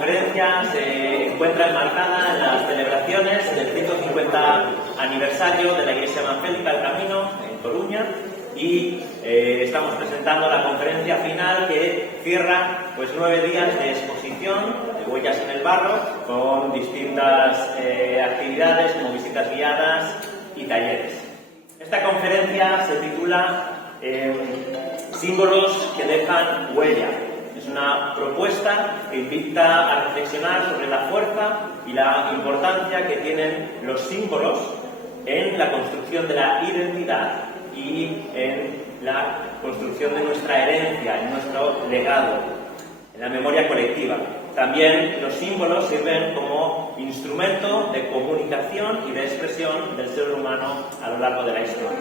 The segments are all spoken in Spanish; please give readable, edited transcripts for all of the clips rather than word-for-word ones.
conferencia se encuentra enmarcada en las celebraciones del 150 aniversario de la Iglesia Evangélica El Camino en Coruña y estamos presentando la conferencia final que cierra 9 días de exposición de huellas en el barro con distintas actividades como visitas guiadas y talleres. Esta conferencia se titula Símbolos que dejan huella. Es una propuesta que invita a reflexionar sobre la fuerza y la importancia que tienen los símbolos en la construcción de la identidad y en la construcción de nuestra herencia, en nuestro legado, en la memoria colectiva. También los símbolos sirven como instrumento de comunicación y de expresión del ser humano a lo largo de la historia.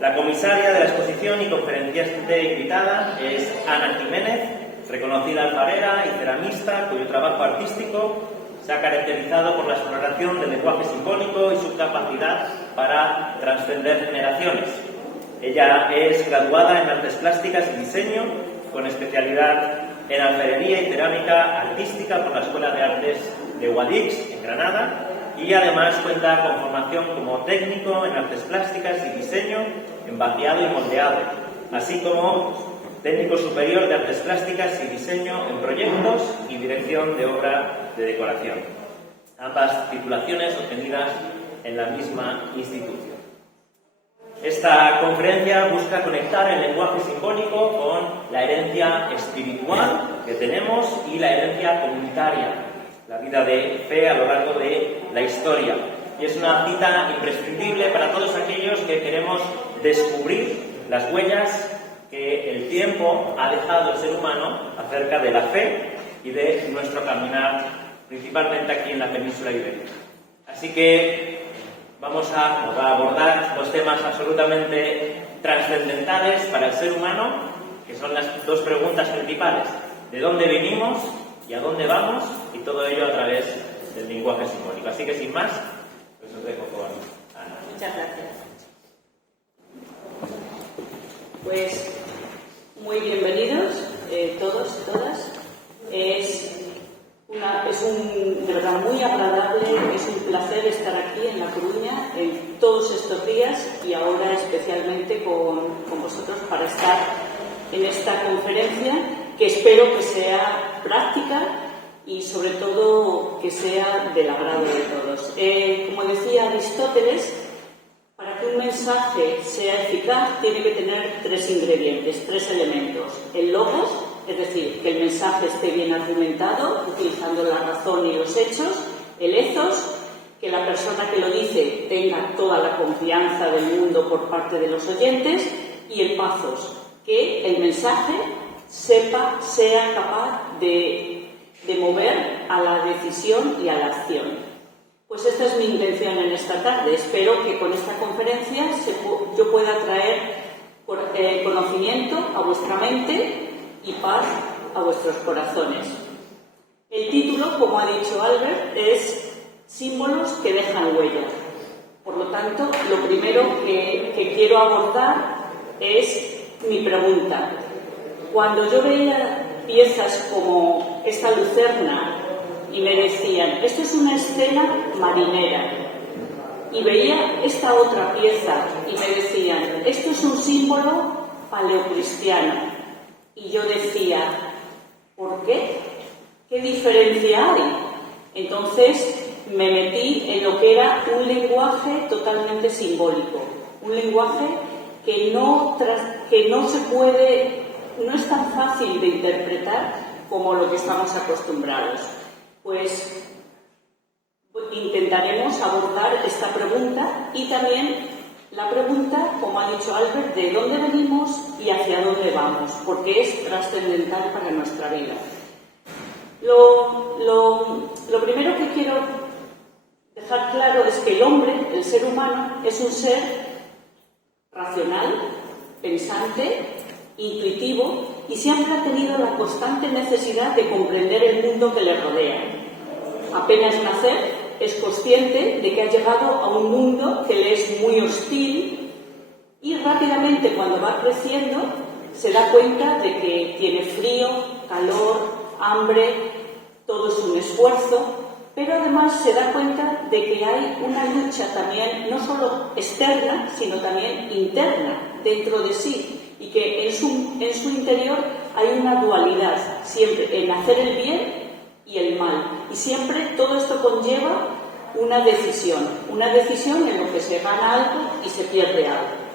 La comisaria de la exposición y conferenciante invitada es Ana Jiménez, reconocida alfarera y ceramista, cuyo trabajo artístico se ha caracterizado por la exploración del lenguaje simbólico y su capacidad para trascender generaciones. Ella es graduada en Artes Plásticas y Diseño, con especialidad en alfarería y cerámica artística por la Escuela de Artes de Guadix, en Granada, y además cuenta con formación como técnico en Artes Plásticas y Diseño, en vaciado y moldeado, así como técnico superior de Artes Plásticas y Diseño en proyectos y dirección de obra de decoración. Ambas titulaciones obtenidas en la misma institución. Esta conferencia busca conectar el lenguaje simbólico con la herencia espiritual que tenemos y la herencia comunitaria, la vida de fe a lo largo de la historia. Y es una cita imprescindible para todos aquellos que queremos descubrir las huellas que el tiempo ha dejado al ser humano acerca de la fe y de nuestro caminar, principalmente aquí en la península ibérica. Así que vamos a abordar los temas absolutamente trascendentales para el ser humano, que son las dos preguntas principales: ¿de dónde venimos y a dónde vamos? Y todo ello a través del lenguaje simbólico. Así que sin más, pues os dejo con Ana. Muchas gracias. Pues muy bienvenidos todos y todas. Es de verdad muy agradable, es un placer estar aquí en La Coruña en todos estos días y ahora especialmente con vosotros para estar en esta conferencia que espero que sea práctica y sobre todo que sea del agrado de todos. Como decía Aristóteles, para que un mensaje sea eficaz tiene que tener 3 ingredientes, 3 elementos. El logos, es decir, que el mensaje esté bien argumentado, utilizando la razón y los hechos. El ethos, que la persona que lo dice tenga toda la confianza del mundo por parte de los oyentes. Y el pathos, que el mensaje sea capaz de mover a la decisión y a la acción. Pues esta es mi intención en esta tarde. Espero que con esta conferencia yo pueda traer conocimiento a vuestra mente y paz a vuestros corazones. El título, como ha dicho Albert, es Símbolos que dejan huella. Por lo tanto, lo primero que quiero abordar es mi pregunta. Cuando yo veía piezas como esta lucerna y me decían, esto es una escena marinera, y veía esta otra pieza y me decían, esto es un símbolo paleocristiano, y yo decía, ¿por qué? ¿Qué diferencia hay? Entonces me metí en lo que era un lenguaje totalmente simbólico, un lenguaje que no es tan fácil de interpretar como lo que estamos acostumbrados. Pues intentaremos abordar esta pregunta y también la pregunta, como ha dicho Albert, de dónde venimos y hacia dónde vamos, porque es trascendental para nuestra vida. Lo primero que quiero dejar claro es que el hombre, el ser humano, es un ser racional, pensante, intuitivo y siempre ha tenido la constante necesidad de comprender el mundo que le rodea. Apenas nacer, es consciente de que ha llegado a un mundo que le es muy hostil y rápidamente, cuando va creciendo, se da cuenta de que tiene frío, calor, hambre, todo es esfuerzo, pero además se da cuenta de que hay una lucha también, no solo externa, sino también interna, dentro de sí, y que en su interior hay una dualidad, siempre en hacer el bien y el mal. Y siempre todo esto conlleva una decisión en lo que se gana algo y se pierde algo.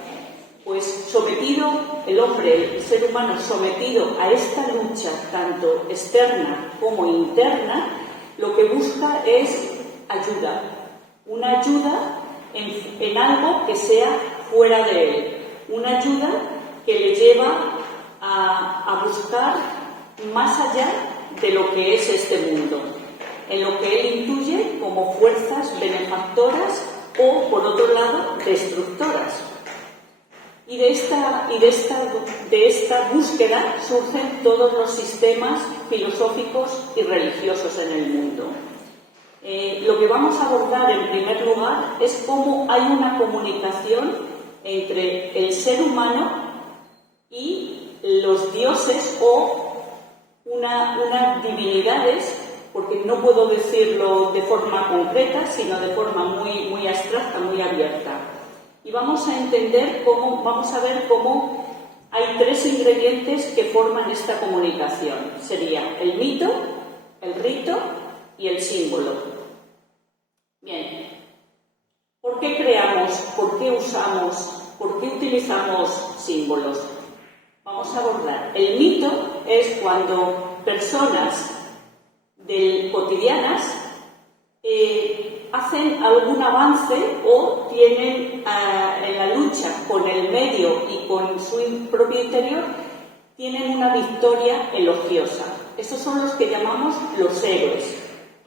Pues sometido, el hombre, el ser humano sometido a esta lucha, tanto externa como interna, lo que busca es ayuda, una ayuda en algo que sea fuera de él, una ayuda que le lleva a buscar más allá de lo que es este mundo, en lo que él intuye como fuerzas benefactoras o, por otro lado, destructoras. Y de esta búsqueda surgen todos los sistemas filosóficos y religiosos en el mundo. Lo que vamos a abordar en primer lugar es cómo hay una comunicación entre el ser humano y los dioses o unas divinidades, porque no puedo decirlo de forma concreta, sino de forma muy abstracta, muy abierta. Y vamos a ver cómo hay tres ingredientes que forman esta comunicación. Sería el mito, el rito y el símbolo. Bien, ¿por qué creamos, por qué usamos, por qué utilizamos símbolos? Vamos a abordar. El mito es cuando personas cotidianas hacen algún avance o tienen en la lucha con el medio y con su propio interior, tienen una victoria elogiosa. Estos son los que llamamos los héroes.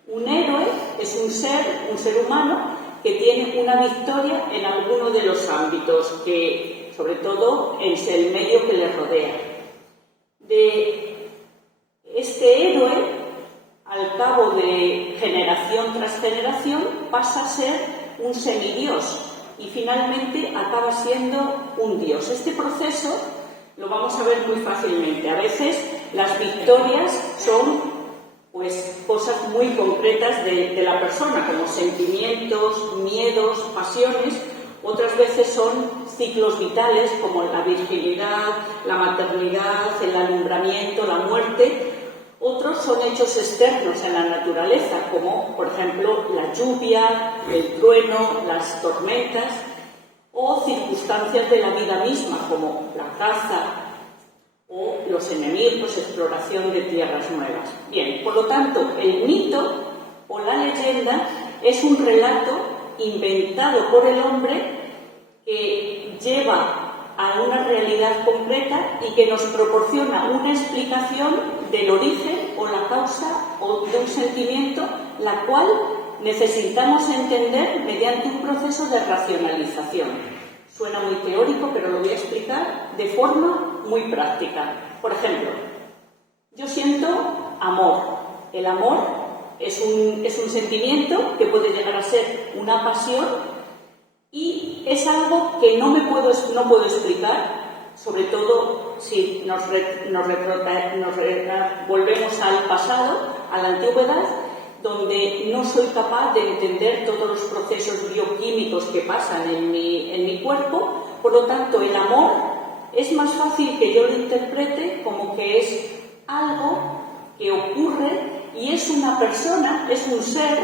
Un héroe es un ser humano que tiene una victoria en alguno de los ámbitos, que sobre todo es el medio que le rodea. De este héroe, al cabo de generación tras generación, pasa a ser un semidios y finalmente acaba siendo un dios. Este proceso lo vamos a ver muy fácilmente. A veces las victorias son cosas muy concretas de la persona, como sentimientos, miedos, pasiones. Otras veces son ciclos vitales como la virginidad, la maternidad, el alumbramiento, la muerte. Otros son hechos externos en la naturaleza, como por ejemplo la lluvia, el trueno, las tormentas, o circunstancias de la vida misma, como la caza o los enemigos, exploración de tierras nuevas. Bien, por lo tanto, el mito o la leyenda es un relato inventado por el hombre que lleva a una realidad concreta y que nos proporciona una explicación del origen o la causa o de un sentimiento, la cual necesitamos entender mediante un proceso de racionalización. Suena muy teórico, pero lo voy a explicar de forma muy práctica. Por ejemplo, yo siento amor. El amor es un sentimiento que puede llegar a ser una pasión y es algo que no puedo explicar, sobre todo si nos volvemos al pasado, a la antigüedad, donde no soy capaz de entender todos los procesos bioquímicos que pasan en mi cuerpo. Por lo tanto, el amor es más fácil que yo lo interprete como que es algo que ocurre y es una persona, es un ser.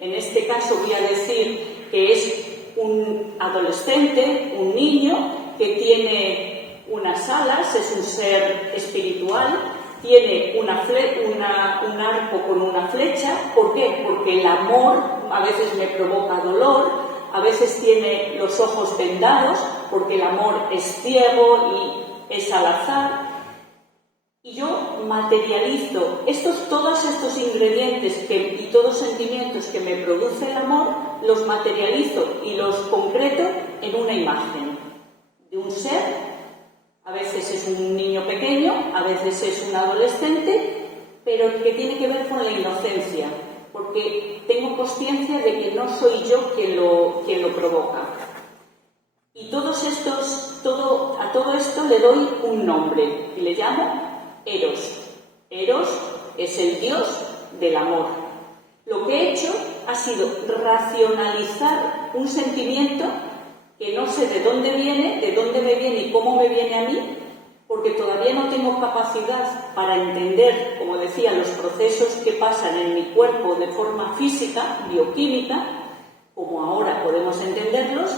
En este caso voy a decir que es un adolescente, un niño que tiene unas alas, es un ser espiritual, tiene un arco con una flecha. ¿Por qué? Porque el amor a veces me provoca dolor, a veces tiene los ojos vendados, porque el amor es ciego y es al azar. Y yo materializo todos estos ingredientes y todos sentimientos que me produce el amor, los materializo y los concreto en una imagen de un ser. A veces es un niño pequeño, a veces es un adolescente, pero que tiene que ver con la inocencia, porque tengo consciencia de que no soy yo quien lo provoca. Y a todo esto le doy un nombre y le llamo Eros. Eros es el dios del amor. Lo que he hecho ha sido racionalizar un sentimiento que no sé de dónde me viene y cómo me viene a mí, porque todavía no tengo capacidad para entender, como decía, los procesos que pasan en mi cuerpo de forma física, bioquímica, como ahora podemos entenderlos,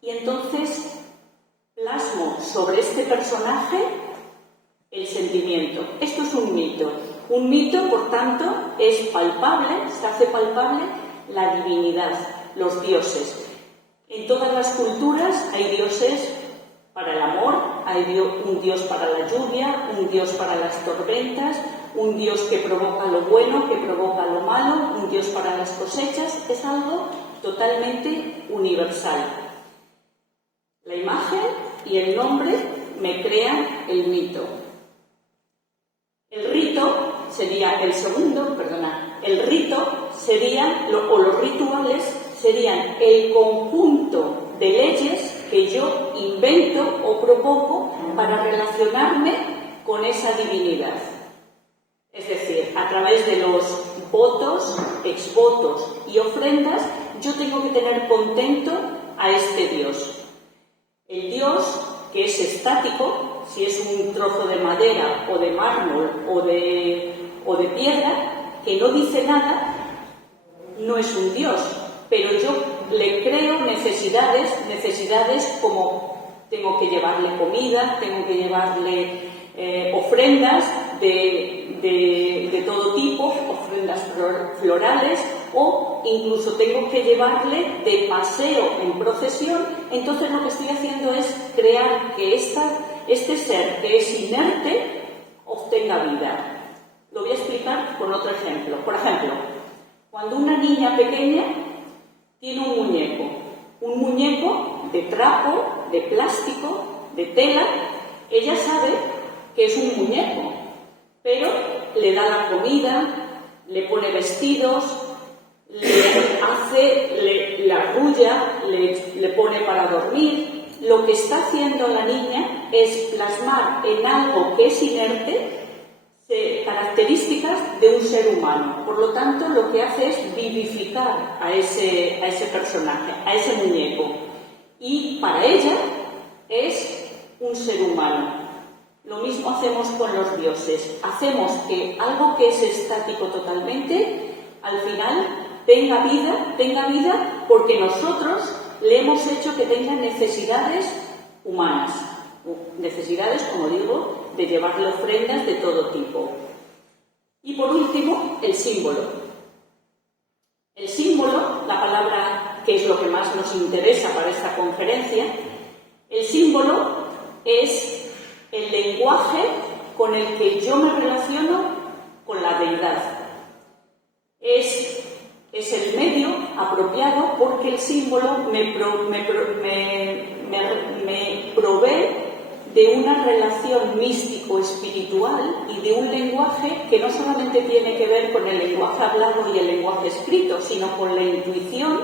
y entonces plasmo sobre este personaje el sentimiento. Esto es un mito. Un mito, por tanto, es palpable, se hace palpable la divinidad, los dioses. En todas las culturas hay dioses para el amor, hay un dios para la lluvia, un dios para las tormentas, un dios que provoca lo bueno, que provoca lo malo, un dios para las cosechas. Es algo totalmente universal. La imagen y el nombre me crean el mito. El rito sería el segundo, el rito sería, o los rituales serían el conjunto de leyes que yo invento o provoco para relacionarme con esa divinidad. Es decir, a través de los votos, exvotos y ofrendas, yo tengo que tener contento a este Dios. El Dios, que es estático, si es un trozo de madera o de mármol o de piedra, que no dice nada, no es un Dios, pero yo le creo necesidades como tengo que llevarle comida, tengo que llevarle ofrendas de todo tipo, ofrendas florales, o incluso tengo que llevarle de paseo en procesión. Entonces lo que estoy haciendo es crear que este ser que es inerte obtenga vida. Lo voy a explicar con otro ejemplo. Por ejemplo, cuando una niña pequeña tiene un muñeco de trapo, de plástico, de tela, ella sabe que es un muñeco, pero le da la comida, le pone vestidos, le arrulla, le pone para dormir. Lo que está haciendo la niña es plasmar en algo que es inerte características de un ser humano. Por lo tanto, lo que hace es vivificar a ese personaje, a ese muñeco. Y para ella es un ser humano. Lo mismo hacemos con los dioses. Hacemos que algo que es estático totalmente, al final tenga vida porque nosotros le hemos hecho que tenga necesidades humanas. Necesidades, como digo, de llevarle ofrendas de todo tipo. Y por último, el símbolo. El símbolo, la palabra que es lo que más nos interesa para esta conferencia, el símbolo es el lenguaje con el que yo me relaciono con la deidad. Es el medio apropiado porque el símbolo me provee de una relación místico-espiritual y de un lenguaje que no solamente tiene que ver con el lenguaje hablado y el lenguaje escrito, sino con la intuición.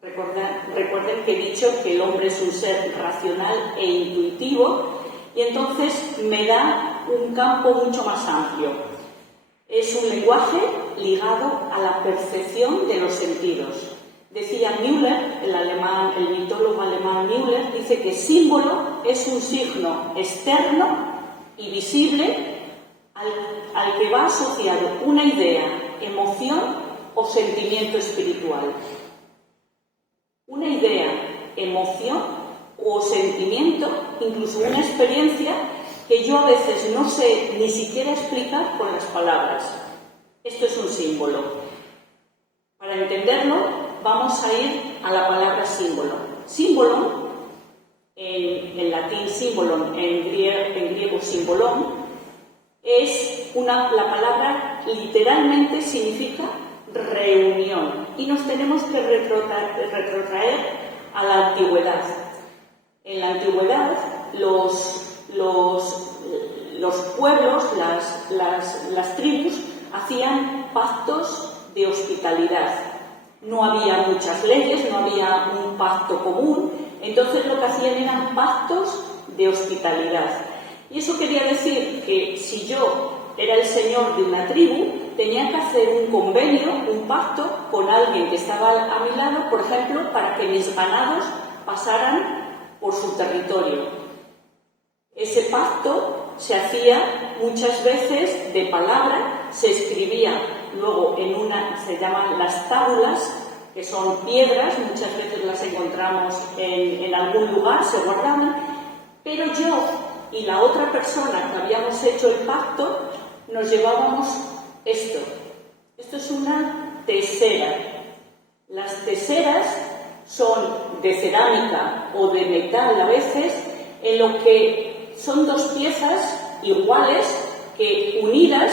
Recuerden que he dicho que el hombre es un ser racional e intuitivo, y entonces me da un campo mucho más amplio. Es un lenguaje ligado a la percepción de los sentidos. Decía Müller, el mitólogo alemán Müller, dice que símbolo es un signo externo y visible al que va asociado una idea, emoción o sentimiento espiritual. Una idea, emoción o sentimiento, incluso una experiencia que yo a veces no sé ni siquiera explicar con las palabras. Esto es un símbolo. Para entenderlo, vamos a ir a la palabra símbolo. Símbolo, en latín símbolon, en griego símbolon, la palabra literalmente significa reunión, y nos tenemos que retrotraer a la antigüedad. En la antigüedad, los pueblos, las tribus, hacían pactos de hospitalidad. No había muchas leyes, no había un pacto común, entonces lo que hacían eran pactos de hospitalidad. Y eso quería decir que si yo era el señor de una tribu, tenía que hacer un convenio, un pacto con alguien que estaba a mi lado, por ejemplo, para que mis ganados pasaran por su territorio. Ese pacto se hacía muchas veces de palabra, se escribía luego se llaman las tábulas, que son piedras, muchas veces las encontramos en algún lugar, se guardaban, pero yo y la otra persona que habíamos hecho el pacto nos llevábamos esto. Esto es una tesera. Las teseras son de cerámica o de metal a veces, en lo que son dos piezas iguales que unidas,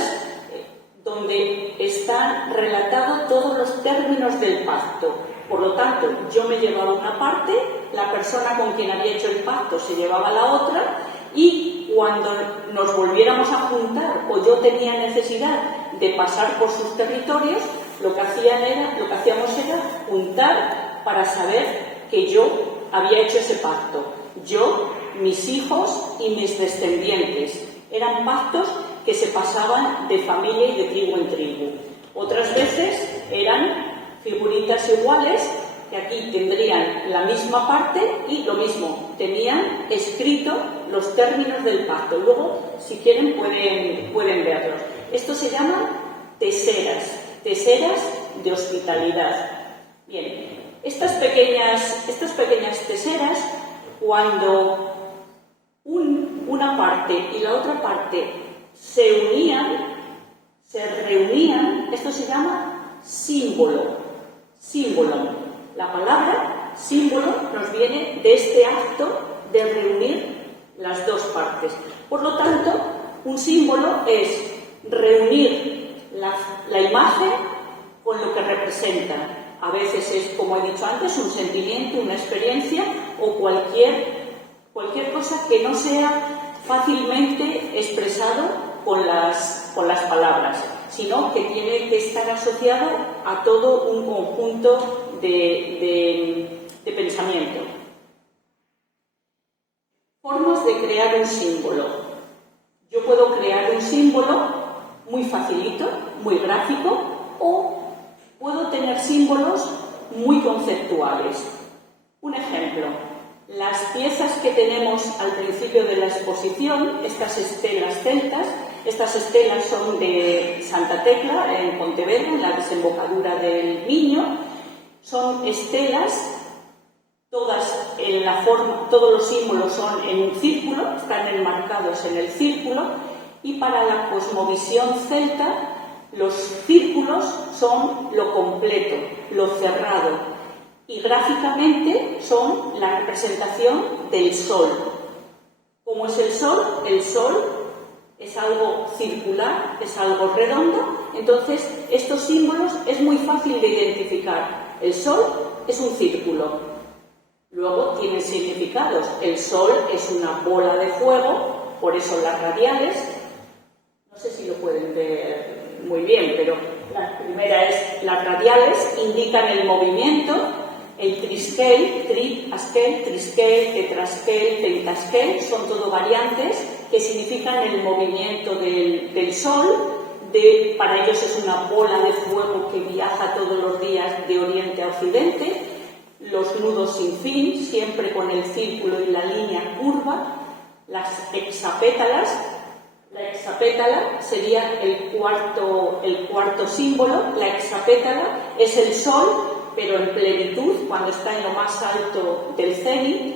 donde están relatados todos los términos del pacto. Por lo tanto, yo me llevaba una parte, la persona con quien había hecho el pacto se llevaba la otra, y cuando nos volviéramos a juntar o yo tenía necesidad de pasar por sus territorios, lo que hacíamos era juntar para saber que yo había hecho ese pacto. Yo, mis hijos y mis descendientes. Eran pactos que se pasaban de familia y de tribu en tribu. Otras veces eran figuritas iguales, que aquí tendrían la misma parte y lo mismo, tenían escrito los términos del pacto. Luego, si quieren, pueden verlos. Esto se llama teseras de hospitalidad. Bien, estas pequeñas teseras, cuando una parte y la otra parte se reunían, esto se llama símbolo. La palabra símbolo nos viene de este acto de reunir las dos partes. Por lo tanto, un símbolo es reunir la imagen con lo que representa. A veces es, como he dicho antes, un sentimiento, una experiencia o cualquier cosa que no sea fácilmente expresado con las palabras, sino que tiene que estar asociado a todo un conjunto de pensamiento. Formas de crear un símbolo. Yo puedo crear un símbolo muy facilito, muy gráfico, o puedo tener símbolos muy conceptuales. Un ejemplo, las piezas que tenemos al principio de la exposición, estas estelas celtas, estas estelas son de Santa Tecla, en Pontevedra, en la desembocadura del Miño. Son estelas, todas en la forma, todos los símbolos son en un círculo, están enmarcados en el círculo, y para la cosmovisión celta, los círculos son lo completo, lo cerrado, y gráficamente son la representación del sol. ¿Cómo es el sol? El sol es algo circular, es algo redondo, entonces estos símbolos es muy fácil de identificar. El sol es un círculo, luego tiene significados. El sol es una bola de fuego, por eso las radiales, no sé si lo pueden ver muy bien, pero la primera es las radiales, indican el movimiento. El triskel, askel, triskel, tetraskel, pentaskel, son todo variantes que significan el movimiento del sol. Para ellos es una bola de fuego que viaja todos los días de oriente a occidente. Los nudos sin fin, siempre con el círculo y la línea curva. Las hexapétalas. La hexapétala sería el cuarto símbolo. La hexapétala es el sol, pero en plenitud, cuando está en lo más alto del cenit,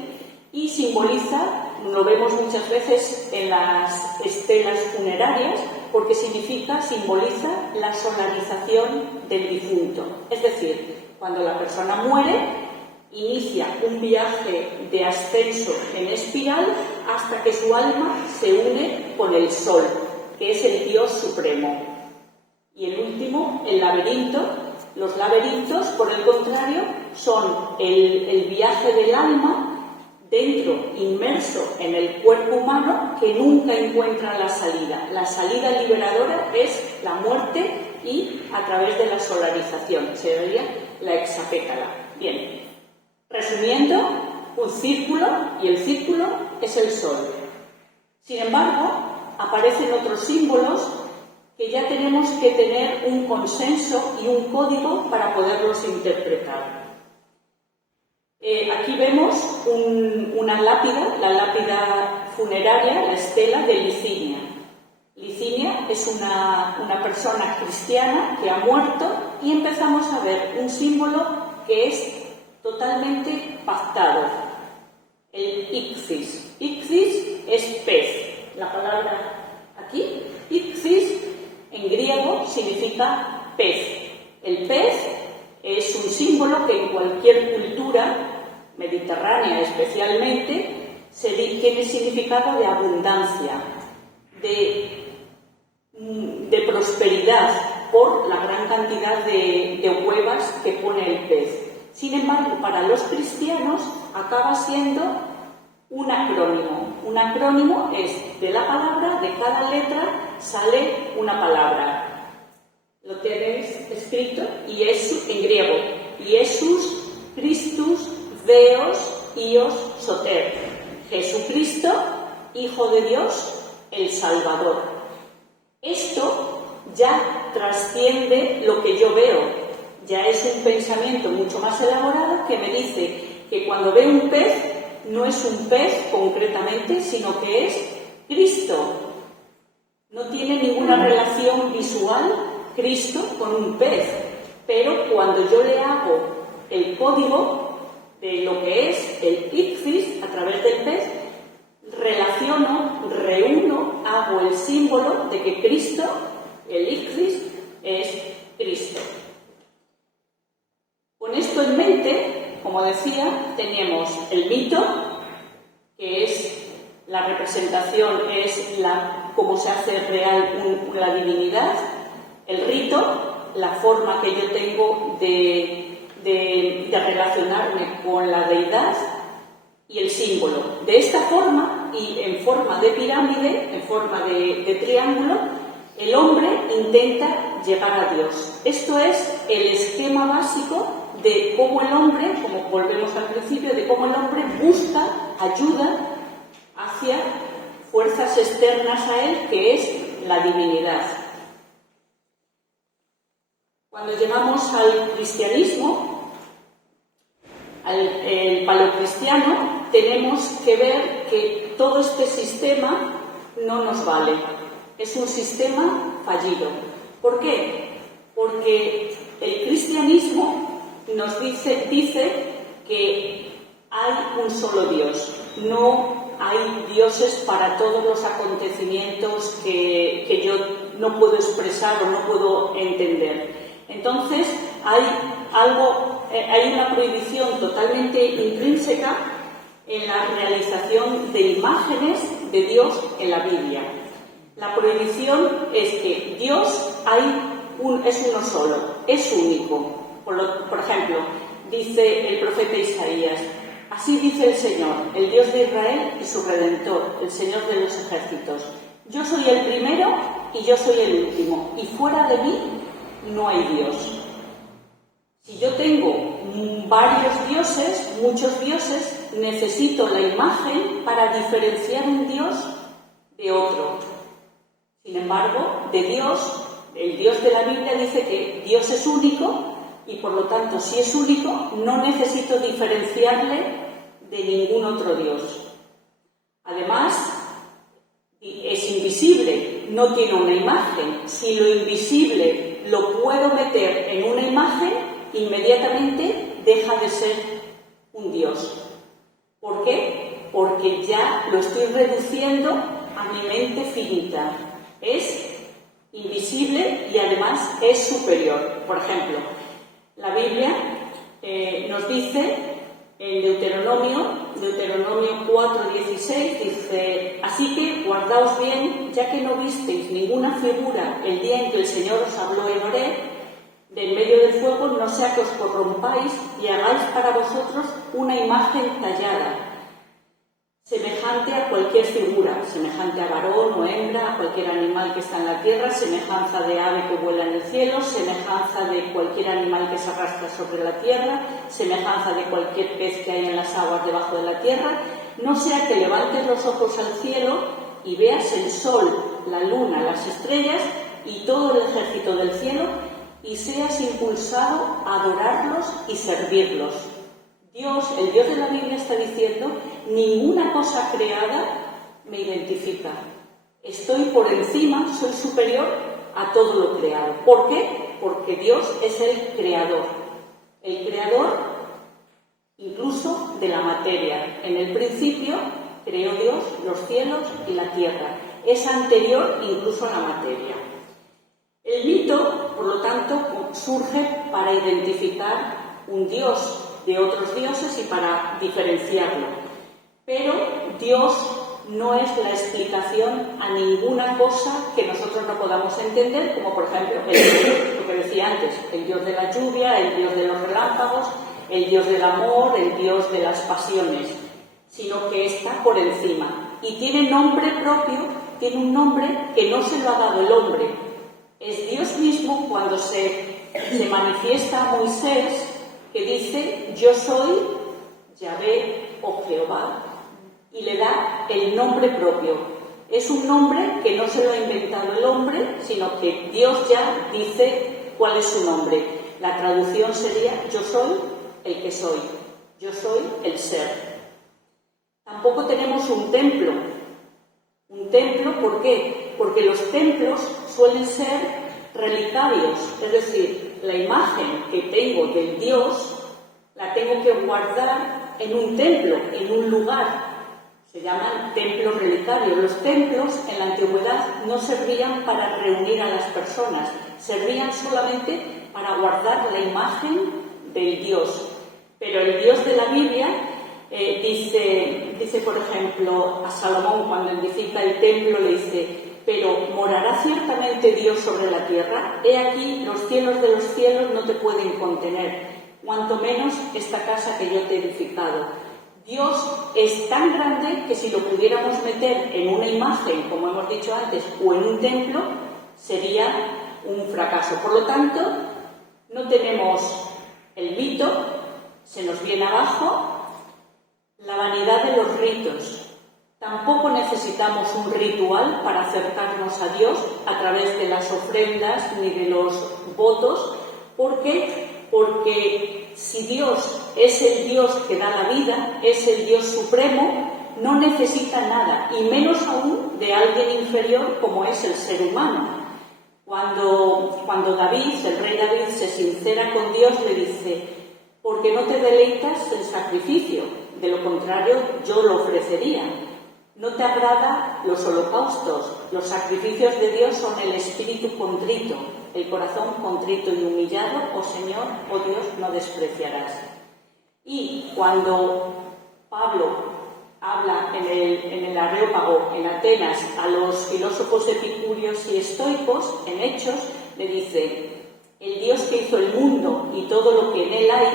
y simboliza, lo vemos muchas veces en las estelas funerarias, porque simboliza la solarización del difunto. Es decir, cuando la persona muere, inicia un viaje de ascenso en espiral hasta que su alma se une con el sol, que es el Dios supremo. Y el último, el laberinto. Los laberintos, por el contrario, son el viaje del alma dentro, inmerso en el cuerpo humano, que nunca encuentra la salida. La salida liberadora es la muerte y a través de la solarización. Se vería la hexapétala. Bien, resumiendo, un círculo, y el círculo es el sol. Sin embargo, aparecen otros símbolos que ya tenemos que tener un consenso y un código para poderlos interpretar. Aquí vemos una lápida, la lápida funeraria, la estela de Licinia. Licinia es una persona cristiana que ha muerto y empezamos a ver un símbolo que es totalmente pactado, el ichthys. Ichthys es pez. La palabra aquí, ichthys, en griego significa pez. El pez es un símbolo que en cualquier cultura, mediterránea especialmente, tiene significado de abundancia, de prosperidad, por la gran cantidad de huevas que pone el pez. Sin embargo, para los cristianos acaba siendo un acrónimo. Un acrónimo es de la palabra, de cada letra sale una palabra. Lo tenéis escrito, en griego. Iesus, Christus, Deos, Ios, Soter. Jesucristo, Hijo de Dios, el Salvador. Esto ya trasciende lo que yo veo. Ya es un pensamiento mucho más elaborado que me dice que cuando veo un pez, no es un pez concretamente, sino que es Cristo. No tiene ninguna relación visual Cristo con un pez, pero cuando yo le hago el código de lo que es el ichthys a través del pez, reúno, hago el símbolo de que Cristo, el ichthys, es Cristo. Con esto en mente, como decía, tenemos el mito, que es la representación, es cómo se hace real la divinidad, el rito, la forma que yo tengo de relacionarme con la deidad, y el símbolo. De esta forma, y en forma de pirámide, en forma de triángulo, el hombre intenta llegar a Dios. Esto es el esquema básico de cómo el hombre, como volvemos al principio, de cómo el hombre busca ayuda hacia fuerzas externas a él, que es la divinidad. Cuando llegamos al cristianismo, el paleocristiano, tenemos que ver que todo este sistema no nos vale. Es un sistema fallido. ¿Por qué? Porque el cristianismo nos dice que hay un solo Dios. No hay dioses para todos los acontecimientos que yo no puedo expresar o no puedo entender. Entonces, hay una prohibición totalmente intrínseca en la realización de imágenes de Dios en la Biblia. La prohibición es que Dios es uno solo, es único. Por ejemplo, dice el profeta Isaías: así dice el Señor, el Dios de Israel y su Redentor, el Señor de los ejércitos. Yo soy el primero y yo soy el último, y fuera de mí no hay Dios. Si yo tengo varios dioses, muchos dioses, necesito la imagen para diferenciar un Dios de otro. Sin embargo, de Dios, el Dios de la Biblia dice que Dios es único y por lo tanto, si es único, no necesito diferenciarle de ningún otro Dios. Además, es invisible, no tiene una imagen. Si lo invisible lo puedo meter en una imagen, inmediatamente deja de ser un Dios. ¿Por qué? Porque ya lo estoy reduciendo a mi mente finita. Es invisible y además es superior. Por ejemplo, la Biblia nos dice en Deuteronomio 4:16, dice: así que guardaos bien, ya que no visteis ninguna figura el día en que el Señor os habló en Horeb, de en medio del fuego, no sea que os corrompáis y hagáis para vosotros una imagen tallada, semejante a cualquier figura, semejante a varón o hembra, a cualquier animal que está en la tierra, semejanza de ave que vuela en el cielo, semejanza de cualquier animal que se arrastra sobre la tierra, semejanza de cualquier pez que hay en las aguas debajo de la tierra, no sea que levantes los ojos al cielo y veas el sol, la luna, las estrellas, y todo el ejército del cielo, y seas impulsado a adorarlos y servirlos. Dios, el Dios de la Biblia, está diciendo: ninguna cosa creada me identifica. Estoy por encima, soy superior a todo lo creado. ¿Por qué? Porque Dios es el creador incluso de la materia. En el principio creó Dios los cielos y la tierra. Es anterior incluso a la materia. El mito, por lo tanto, surge para identificar un Dios de otros dioses y para diferenciarlo. Pero Dios no es la explicación a ninguna cosa que nosotros no podamos entender, como por ejemplo lo que decía antes, el Dios de la lluvia, el Dios de los relámpagos, el Dios del amor, el Dios de las pasiones, sino que está por encima y tiene nombre propio, tiene un nombre que no se lo ha dado el hombre. Es Dios mismo cuando se manifiesta a Moisés, que dice: yo soy Yahvé o Jehová, y le da el nombre propio. Es un nombre que no se lo ha inventado el hombre, sino que Dios ya dice cuál es su nombre. La traducción sería: yo soy el que soy, yo soy el ser. Tampoco tenemos un templo. Un templo, ¿por qué? Porque los templos suelen ser relicarios, es decir, la imagen que tengo del Dios la tengo que guardar en un templo, en un lugar. Se llaman templos relicarios. Los templos en la antigüedad no servían para reunir a las personas, servían solamente para guardar la imagen del Dios. Pero el Dios de la Biblia dice, por ejemplo, a Salomón, cuando edifica el templo, le dice: pero ¿morará ciertamente Dios sobre la tierra? He aquí, los cielos de los cielos no te pueden contener, cuanto menos esta casa que yo te he edificado. Dios es tan grande que si lo pudiéramos meter en una imagen, como hemos dicho antes, o en un templo, sería un fracaso. Por lo tanto, no tenemos el mito, se nos viene abajo la vanidad de los ritos. Tampoco necesitamos un ritual para acercarnos a Dios a través de las ofrendas ni de los votos. ¿Por qué? Porque si Dios es el Dios que da la vida, es el Dios supremo, no necesita nada, y menos aún de alguien inferior como es el ser humano. Cuando David, el rey David, se sincera con Dios, le dice: ¿por qué no te deleitas en sacrificio? De lo contrario, yo lo ofrecería. No te agrada los holocaustos. Los sacrificios de Dios son el espíritu contrito, el corazón contrito y humillado. Oh Señor, oh Dios, no despreciarás. Y cuando Pablo habla en el Areópago, en Atenas, a los filósofos epicúreos y estoicos, en Hechos, le dice: el Dios que hizo el mundo y todo lo que en él hay,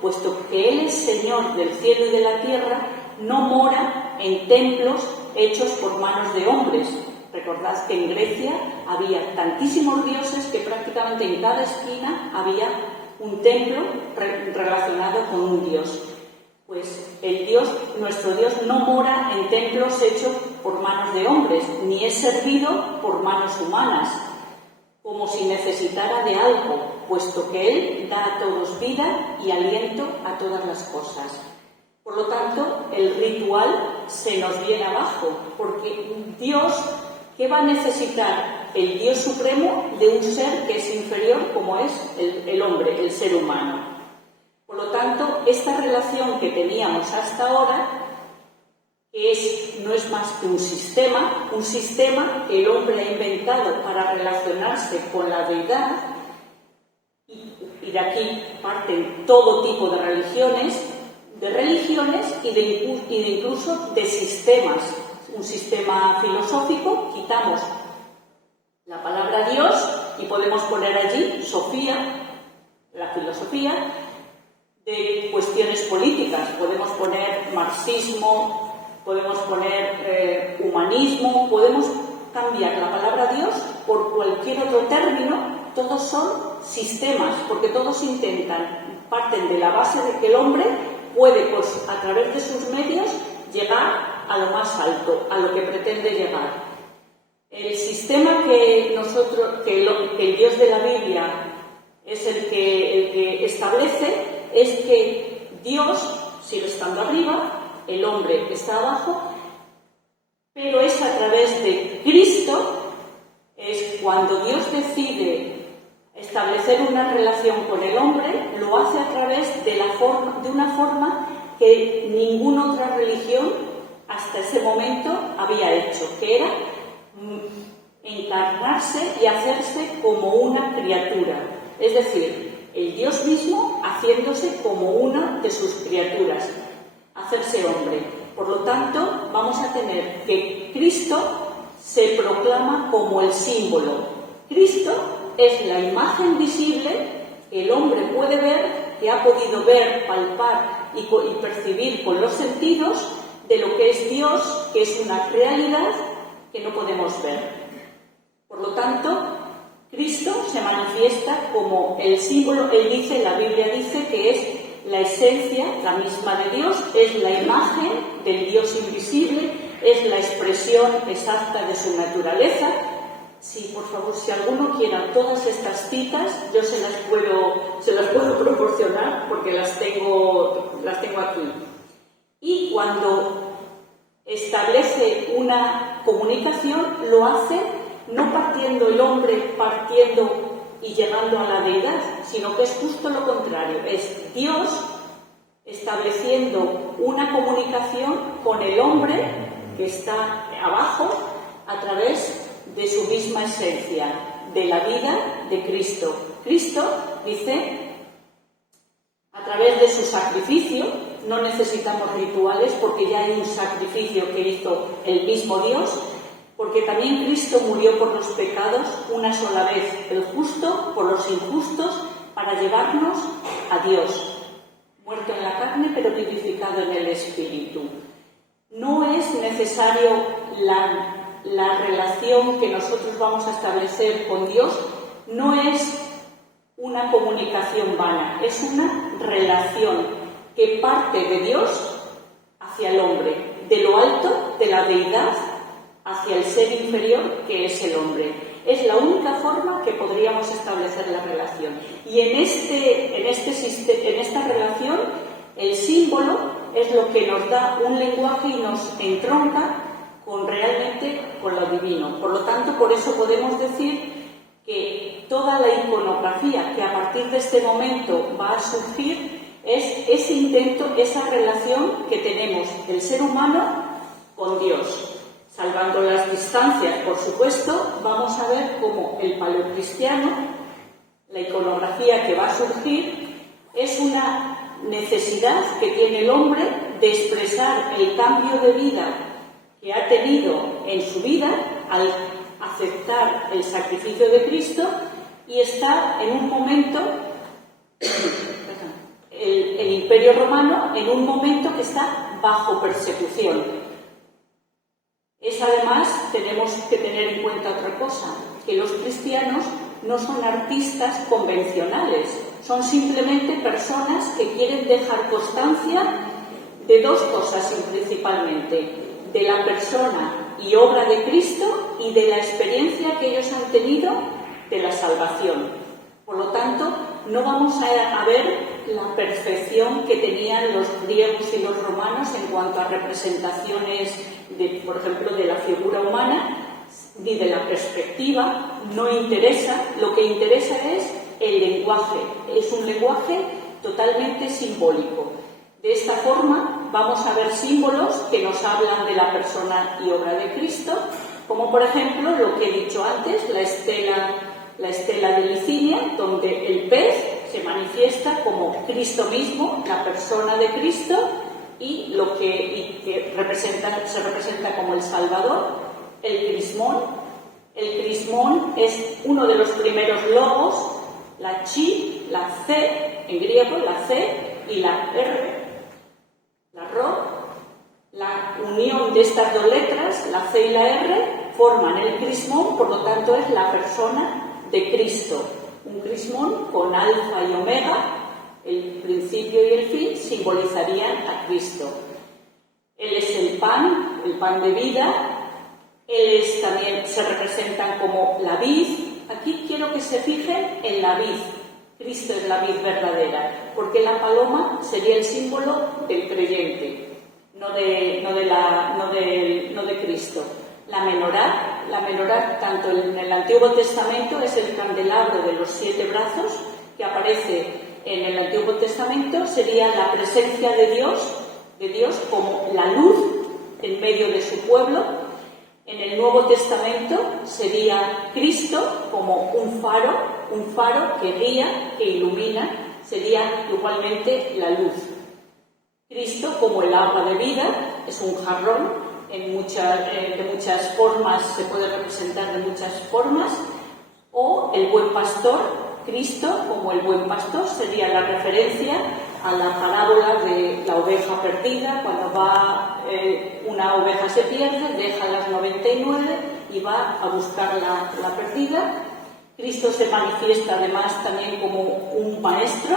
puesto que Él es Señor del cielo y de la tierra, no mora en templos hechos por manos de hombres. Recordad que en Grecia había tantísimos dioses que prácticamente en cada esquina había un templo relacionado con un dios. Pues el Dios, nuestro Dios, no mora en templos hechos por manos de hombres, ni es servido por manos humanas, como si necesitara de algo, puesto que Él da a todos vida y aliento a todas las cosas. Por lo tanto, el ritual se nos viene abajo, porque Dios, ¿qué va a necesitar el Dios supremo de un ser que es inferior como es el hombre, el ser humano? Por lo tanto, esta relación que teníamos hasta ahora no es más que un sistema que el hombre ha inventado para relacionarse con la deidad, y de aquí parten todo tipo de religiones y de incluso de sistemas. Un sistema filosófico, quitamos la palabra Dios y podemos poner allí Sofía, la filosofía. De cuestiones políticas podemos poner marxismo, podemos poner humanismo, podemos cambiar la palabra Dios por cualquier otro término. Todos son sistemas, porque todos parten de la base de que el hombre puede, pues, a través de sus medios, llegar a lo más alto, a lo que pretende llegar. El sistema que el Dios de la Biblia es el que establece es que Dios sigue estando arriba, el hombre está abajo, pero es a través de Cristo, es cuando Dios decide establecer una relación con el hombre, lo hace a través de una forma que ninguna otra religión hasta ese momento había hecho, que era encarnarse y hacerse como una criatura, es decir, el Dios mismo haciéndose como una de sus criaturas, hacerse hombre. Por lo tanto, vamos a tener que Cristo se proclama como el símbolo. Cristo es la imagen visible que el hombre puede ver, que ha podido ver, palpar y percibir con los sentidos de lo que es Dios, que es una realidad que no podemos ver. Por lo tanto, Cristo se manifiesta como el símbolo. La Biblia dice que es la esencia, la misma de Dios, es la imagen del Dios invisible, es la expresión exacta de su naturaleza. Sí, por favor, si alguno quiera todas estas citas, yo se las puedo proporcionar porque las tengo aquí. Y cuando establece una comunicación, lo hace no partiendo el hombre, y llegando a la deidad, sino que es justo lo contrario, es Dios estableciendo una comunicación con el hombre que está abajo a través de su misma esencia, de la vida de Cristo. Cristo, dice, a través de su sacrificio, no necesitamos rituales porque ya hay un sacrificio que hizo el mismo Dios, porque también Cristo murió por los pecados una sola vez, el justo por los injustos, para llevarnos a Dios, muerto en la carne pero vivificado en el Espíritu. No es necesario la relación que nosotros vamos a establecer con Dios, no es una comunicación vana, es una relación que parte de Dios hacia el hombre, de lo alto, de la deidad, hacia el ser inferior que es el hombre. Es la única forma que podríamos establecer la relación. Y en esta relación, el símbolo es lo que nos da un lenguaje y nos entronca realmente con lo divino. Por lo tanto, por eso podemos decir que toda la iconografía que a partir de este momento va a surgir es ese intento, esa relación que tenemos el ser humano con Dios. Salvando las distancias, por supuesto, vamos a ver cómo el paleocristiano, la iconografía que va a surgir, es una necesidad que tiene el hombre de expresar el cambio de vida que ha tenido en su vida al aceptar el sacrificio de Cristo y está en un momento, el Imperio Romano, en un momento que está bajo persecución. Además, tenemos que tener en cuenta otra cosa, que los cristianos no son artistas convencionales, son simplemente personas que quieren dejar constancia de dos cosas principalmente, de la persona y obra de Cristo y de la experiencia que ellos han tenido de la salvación. Por lo tanto, no vamos a ver la perfección que tenían los griegos y los romanos en cuanto a representaciones, por ejemplo, de la figura humana, ni de la perspectiva. No interesa, lo que interesa es el lenguaje. Es un lenguaje totalmente simbólico. De esta forma vamos a ver símbolos que nos hablan de la persona y obra de Cristo, como por ejemplo lo que he dicho antes, la estela de Licinia, donde el pez se manifiesta como Cristo mismo, la persona de Cristo, y que se representa como el Salvador, el crismón. El crismón es uno de los primeros logos, la chi, la c, en griego, la c y la r, la ro. La unión de estas dos letras, la c y la r, forman el crismón, por lo tanto es la persona de Cristo. Un crismón con alfa y omega, el principio y el fin, simbolizarían a Cristo. Él es el pan de vida, También se representan como la vid. Aquí quiero que se fijen en la vid. Cristo es la vid verdadera, porque la paloma sería el símbolo del creyente, no de Cristo. La menorá, tanto en el Antiguo Testamento, es el candelabro de los 7 brazos que aparece en el Antiguo Testamento, sería la presencia de Dios como la luz en medio de su pueblo. En el Nuevo Testamento sería Cristo como un faro que guía, que ilumina, sería igualmente la luz. Cristo como el agua de vida, es un jarrón, de muchas formas, se puede representar de muchas formas, o el buen pastor, Cristo como el buen pastor, sería la referencia a la parábola de la oveja perdida, cuando una oveja se pierde, deja las 99 y va a buscar la perdida. Cristo se manifiesta además también como un maestro,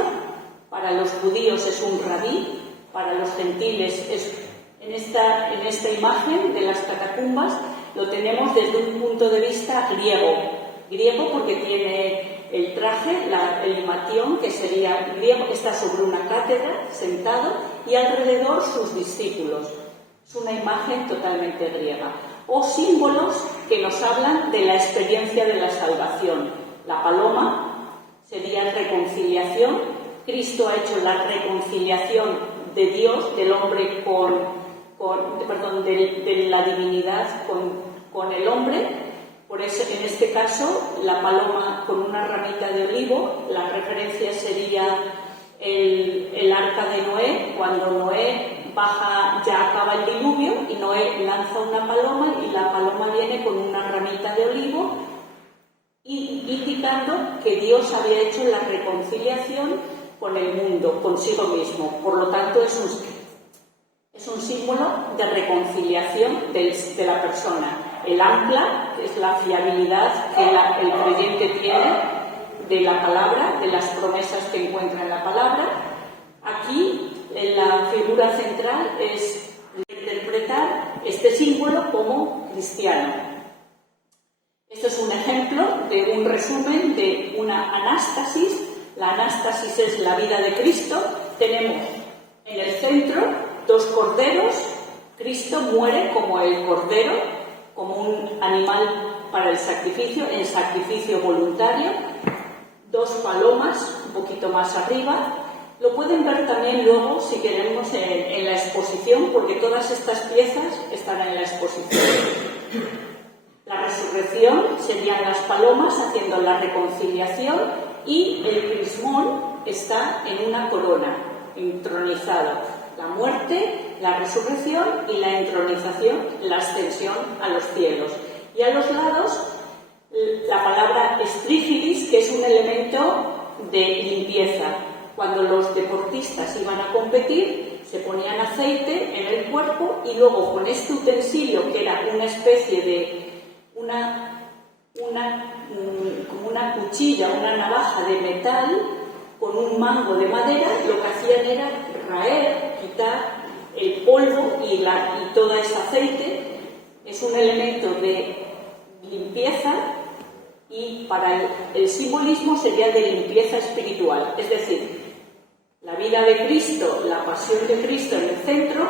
para los judíos es un rabí, para los gentiles es, en esta imagen de las catacumbas lo tenemos desde un punto de vista griego porque tiene el traje, el imatión, que sería griego, está sobre una cátedra, sentado, y alrededor sus discípulos. Es una imagen totalmente griega. O símbolos que nos hablan de la experiencia de la salvación. La paloma sería reconciliación. Cristo ha hecho la reconciliación de Dios, del hombre de la divinidad con el hombre. Por eso, en este caso, la paloma con una ramita de olivo, la referencia sería el arca de Noé, cuando Noé baja, ya acaba el diluvio, y Noé lanza una paloma, y la paloma viene con una ramita de olivo, indicando que Dios había hecho la reconciliación con el mundo, consigo mismo. Por lo tanto, es un símbolo de reconciliación de la persona. El ancla, que es la fiabilidad que el creyente tiene de la palabra, de las promesas que encuentra en la palabra. Aquí, en la figura central, es interpretar este símbolo como cristiano. Esto es un ejemplo de un resumen de una anástasis. La anástasis es la vida de Cristo. Tenemos en el centro 2 corderos. Cristo muere como el cordero, como un animal para el sacrificio, en sacrificio voluntario. 2 palomas, un poquito más arriba. Lo pueden ver también luego, si queremos, en la exposición, porque todas estas piezas están en la exposición. La resurrección serían las palomas haciendo la reconciliación, y el crismón está en una corona, entronizado. La muerte, la resurrección y la entronización, la ascensión a los cielos. Y a los lados, la palabra estrígilis, que es un elemento de limpieza. Cuando los deportistas iban a competir, se ponían aceite en el cuerpo, y luego con este utensilio, que era una especie de como una cuchilla, una navaja de metal, con un mango de madera, lo que hacían era raer, quitar el polvo y todo ese aceite. Es un elemento de limpieza, y para el simbolismo sería de limpieza espiritual. Es decir, la vida de Cristo, la pasión de Cristo en el centro,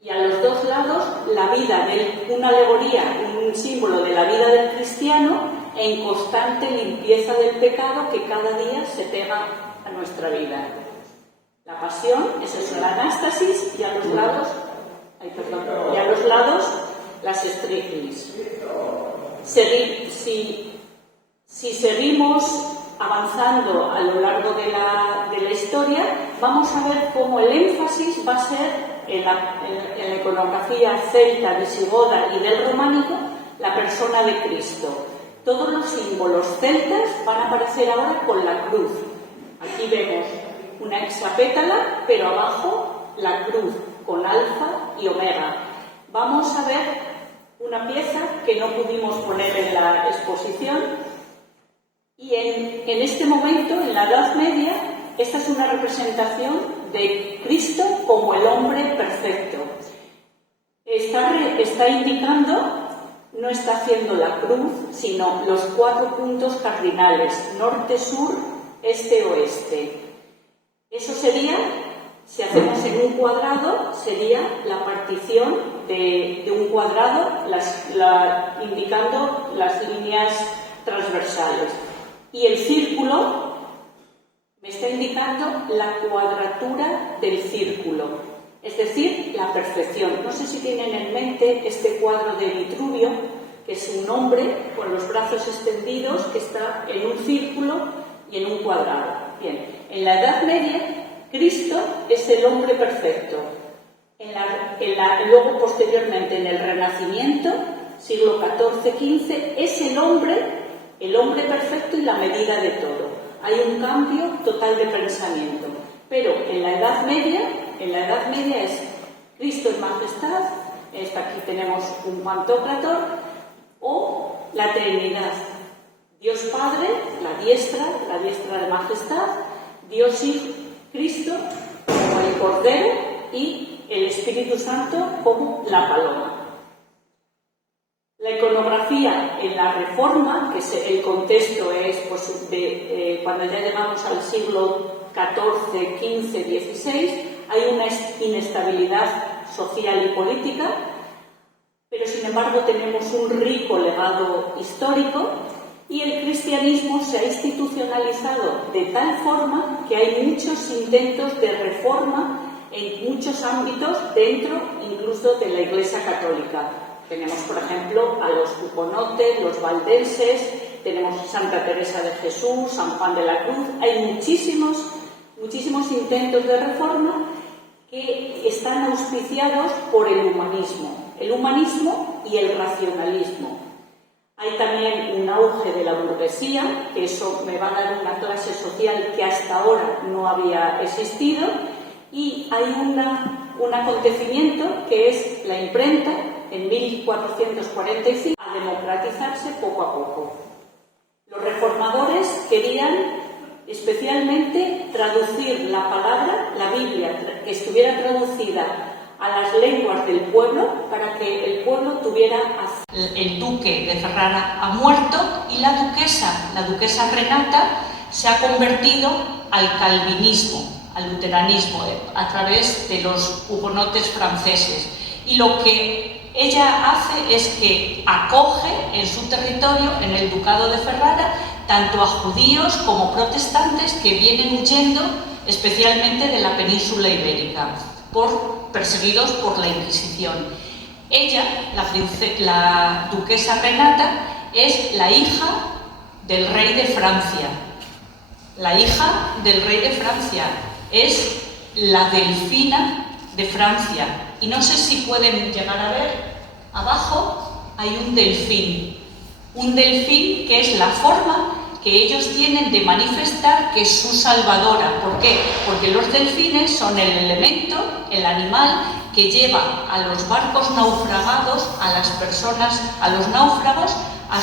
y a los 2 lados la vida una alegoría, un símbolo de la vida del cristiano en constante limpieza del pecado que cada día se pega a nuestra vida. La pasión es eso, la anástasis, y a los lados las estrígilis. Si seguimos avanzando a lo largo de la historia, vamos a ver cómo el énfasis va a ser en la iconografía celta, visigoda y del románico, la persona de Cristo. Todos los símbolos celtas van a aparecer ahora con la cruz. Aquí vemos una hexapétala, pero abajo la cruz con alfa y omega. Vamos a ver una pieza que no pudimos poner en la exposición, y en este momento, en la Edad Media, esta es una representación de Cristo como el hombre perfecto. Está indicando, no está haciendo la cruz, sino los 4 puntos cardinales, norte, sur, este, oeste. Eso sería, si hacemos en un cuadrado, sería la partición de un cuadrado, indicando las líneas transversales. Y el círculo me está indicando la cuadratura del círculo. Es decir, la perfección. No sé si tienen en mente este cuadro de Vitruvio, que es un hombre con los brazos extendidos que está en un círculo y en un cuadrado. Bien, en la Edad Media, Cristo es el hombre perfecto. Luego, posteriormente, en el Renacimiento, siglo XIV-XV, es el hombre perfecto y la medida de todo. Hay un cambio total de pensamiento. Pero en la Edad Media es Cristo en majestad, aquí tenemos un Pantocrátor, o la Trinidad. Dios Padre, la diestra de majestad, Dios Hijo, Cristo como el Cordero y el Espíritu Santo como la paloma. La iconografía en la Reforma, que el contexto es cuando ya llegamos al siglo XIV, XV, XVI, hay una inestabilidad social y política, pero sin embargo tenemos un rico legado histórico y el cristianismo se ha institucionalizado de tal forma que hay muchos intentos de reforma en muchos ámbitos dentro incluso de la Iglesia Católica. Tenemos, por ejemplo, a los hugonotes, los valdenses, tenemos a Santa Teresa de Jesús, San Juan de la Cruz. Hay muchísimos intentos de reforma que están auspiciados por el humanismo y el racionalismo. Hay también un auge de la burguesía, que eso me va a dar una clase social que hasta ahora no había existido, y hay un acontecimiento que es la imprenta en 1445, a democratizarse poco a poco. Los reformadores querían especialmente traducir la palabra, la Biblia, que estuviera traducida a las lenguas del pueblo para que el pueblo tuviera acceso. El duque de Ferrara ha muerto y la duquesa Renata, se ha convertido al calvinismo, al luteranismo, a través de los hugonotes franceses. Y lo que ella hace es que acoge en su territorio, en el ducado de Ferrara, tanto a judíos como protestantes que vienen huyendo especialmente de la península ibérica, perseguidos por la Inquisición. Ella, la duquesa Renata, es la hija del rey de Francia. La hija del rey de Francia es la delfina de Francia. Y no sé si pueden llegar a ver, abajo hay un delfín que es la forma que ellos tienen de manifestar que es su salvadora. ¿Por qué? Porque los delfines son el elemento, el animal que lleva a los barcos naufragados, a las personas, a los náufragos, a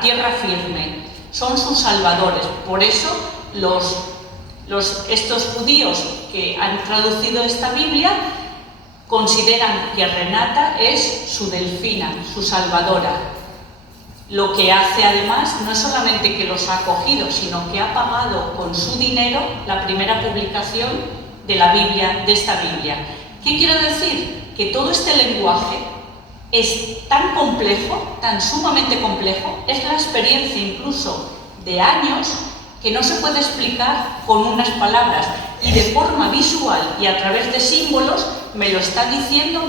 tierra firme. Son sus salvadores. Por eso estos judíos que han traducido esta Biblia consideran que Renata es su delfina, su salvadora. Lo que hace además no es solamente que los ha acogido, sino que ha pagado con su dinero la primera publicación de la Biblia, de esta Biblia. ¿Qué quiero decir? Que todo este lenguaje es tan complejo, tan sumamente complejo, es la experiencia incluso de años que no se puede explicar con unas palabras, y de forma visual y a través de símbolos me lo están diciendo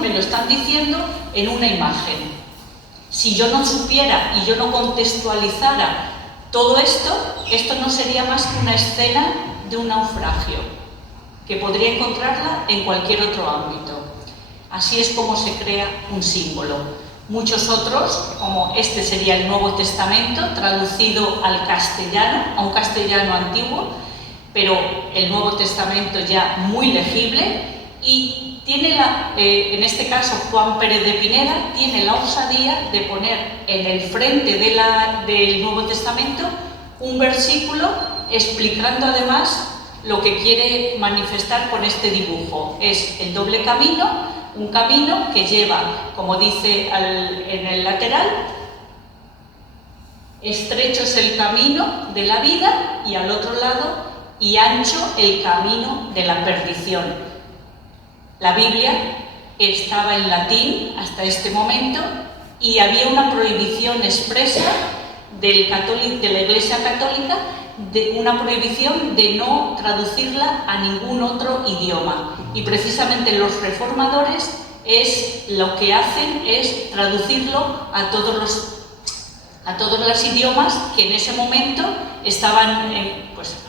en una imagen. Si yo no supiera y yo no contextualizara todo esto, esto no sería más que una escena de un naufragio, que podría encontrarla en cualquier otro ámbito. Así es como se crea un símbolo. Muchos otros, como este sería el Nuevo Testamento, traducido al castellano, a un castellano antiguo, pero el Nuevo Testamento ya muy legible, y tiene en este caso Juan Pérez de Pineda tiene la osadía de poner en el frente del Nuevo Testamento un versículo explicando además lo que quiere manifestar con este dibujo. Es el doble camino, un camino que lleva, como dice en el lateral, estrecho es el camino de la vida y al otro lado, y ancho el camino de la perdición. La Biblia estaba en latín hasta este momento y había una prohibición expresa de la Iglesia Católica, de una prohibición de no traducirla a ningún otro idioma. Y precisamente los reformadores lo que hacen es traducirlo a todos los idiomas que en ese momento estaban,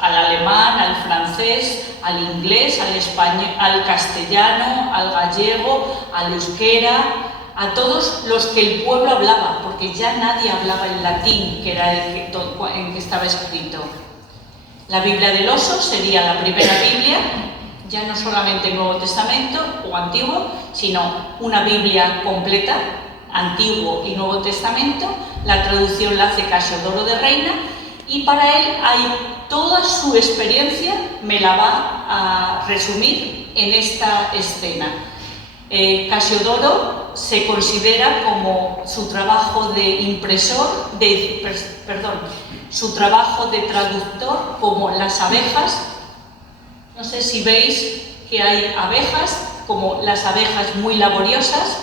al alemán, al francés, al inglés, al español, al castellano, al gallego, al euskera, a todos los que el pueblo hablaba, porque ya nadie hablaba el latín, que era en que estaba escrito. La Biblia del Oso sería la primera Biblia, ya no solamente Nuevo Testamento o Antiguo, sino una Biblia completa, Antiguo y Nuevo Testamento. La traducción la hace Casiodoro de Reina y para él toda su experiencia me la va a resumir en esta escena. Casiodoro se considera como su trabajo de su trabajo de traductor como las abejas. No sé si veis que hay abejas, como las abejas muy laboriosas,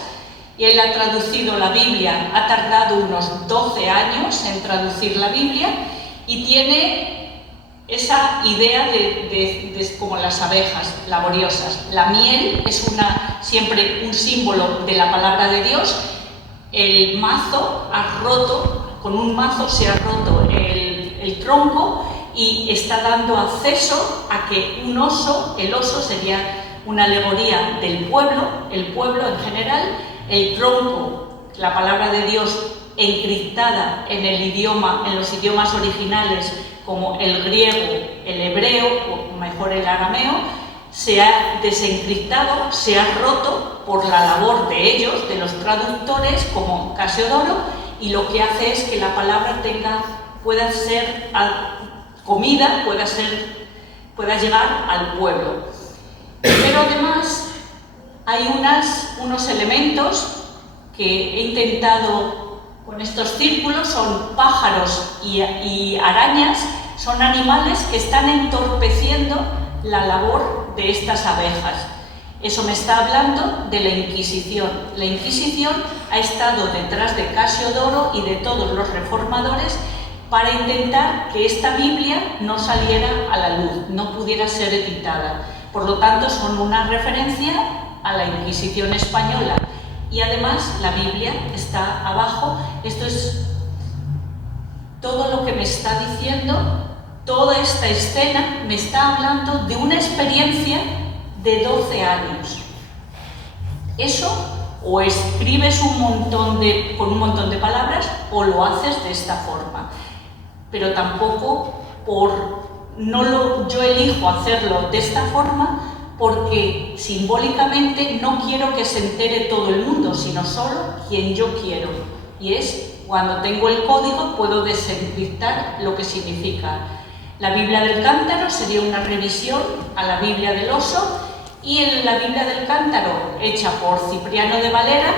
y él ha traducido la Biblia, ha tardado unos 12 años en traducir la Biblia y tiene esa idea de como las abejas laboriosas. La miel es siempre un símbolo de la palabra de Dios. El mazo con un mazo se ha roto el tronco y está dando acceso a que un oso, el oso sería una alegoría del pueblo, el pueblo en general, el tronco, la palabra de Dios encriptada en los idiomas originales como el griego, el hebreo, o mejor el arameo, se ha desencriptado, se ha roto por la labor de ellos, de los traductores como Casiodoro, y lo que hace es que la palabra pueda ser comida, pueda llegar al pueblo. Pero además hay unos elementos que he intentado con estos círculos, son pájaros y arañas, son animales que están entorpeciendo la labor de estas abejas. Eso me está hablando de la Inquisición. La Inquisición ha estado detrás de Casiodoro y de todos los reformadores para intentar que esta Biblia no saliera a la luz, no pudiera ser editada. Por lo tanto, son una referencia a la Inquisición española. Y además, la Biblia está abajo. Esto es todo lo que me está diciendo, toda esta escena me está hablando de una experiencia de 12 años. Eso, o escribes con un montón de palabras, o lo haces de esta forma. Pero tampoco yo elijo hacerlo de esta forma porque simbólicamente no quiero que se entere todo el mundo, sino solo quien yo quiero. Y es cuando tengo el código puedo desencriptar lo que significa. La Biblia del Cántaro sería una revisión a la Biblia del Oso, y en la Biblia del Cántaro, hecha por Cipriano de Valera,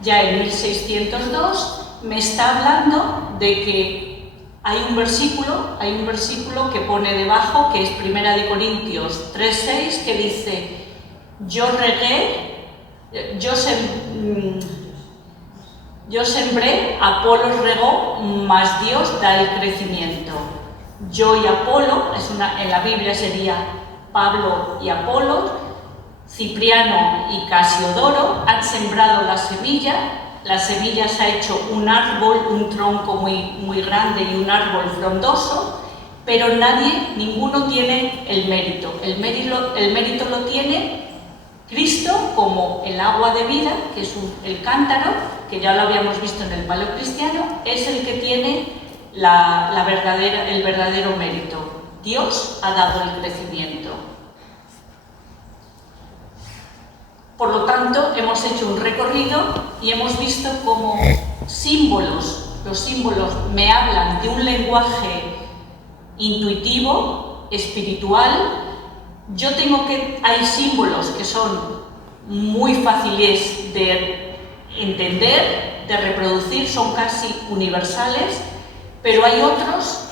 ya en 1602, me está hablando de que hay un versículo que pone debajo, que es 1 Corintios 3:6, que dice: yo sembré, Apolos regó, mas Dios da el crecimiento. Yo y Apolo, en la Biblia sería Pablo y Apolo, Cipriano y Casiodoro han sembrado la semilla se ha hecho un árbol, un tronco muy grande y un árbol frondoso, pero ninguno tiene el mérito. El mérito lo tiene Cristo como el agua de vida, que es el cántaro, que ya lo habíamos visto en el paleocristiano, es el que tiene el verdadero mérito. Dios ha dado el crecimiento. Por lo tanto, hemos hecho un recorrido y hemos visto cómo los símbolos me hablan de un lenguaje intuitivo, espiritual. Hay símbolos que son muy fáciles de entender, de reproducir, son casi universales, pero hay otros,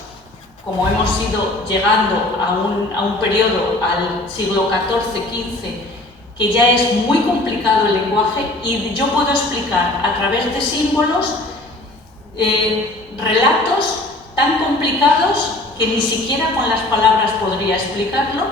como hemos ido llegando a un periodo, al siglo XIV-XV, que ya es muy complicado el lenguaje, y yo puedo explicar a través de símbolos relatos tan complicados que ni siquiera con las palabras podría explicarlo,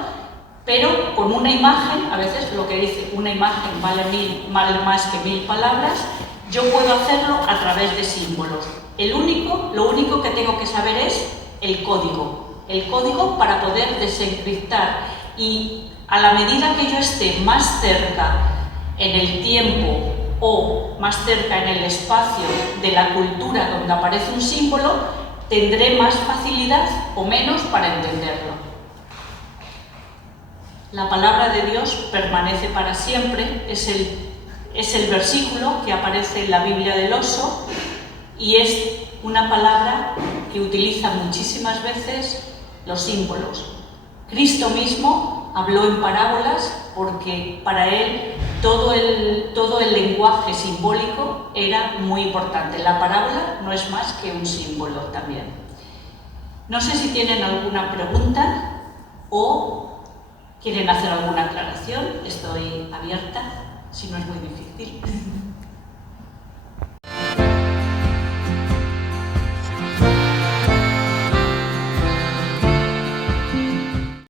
pero con una imagen, a veces lo que dice una imagen vale más que 1000 palabras, yo puedo hacerlo a través de símbolos. Lo único que tengo que saber es el código para poder desencriptar, y a la medida que yo esté más cerca en el tiempo o más cerca en el espacio de la cultura donde aparece un símbolo, tendré más facilidad o menos para entenderlo. La palabra de Dios permanece para siempre, es el versículo que aparece en la Biblia del oso, y es una palabra que utiliza muchísimas veces los símbolos. Cristo mismo habló en parábolas porque para él todo el lenguaje simbólico era muy importante. La parábola no es más que un símbolo también. No sé si tienen alguna pregunta o quieren hacer alguna aclaración. Estoy abierta, si no es muy difícil.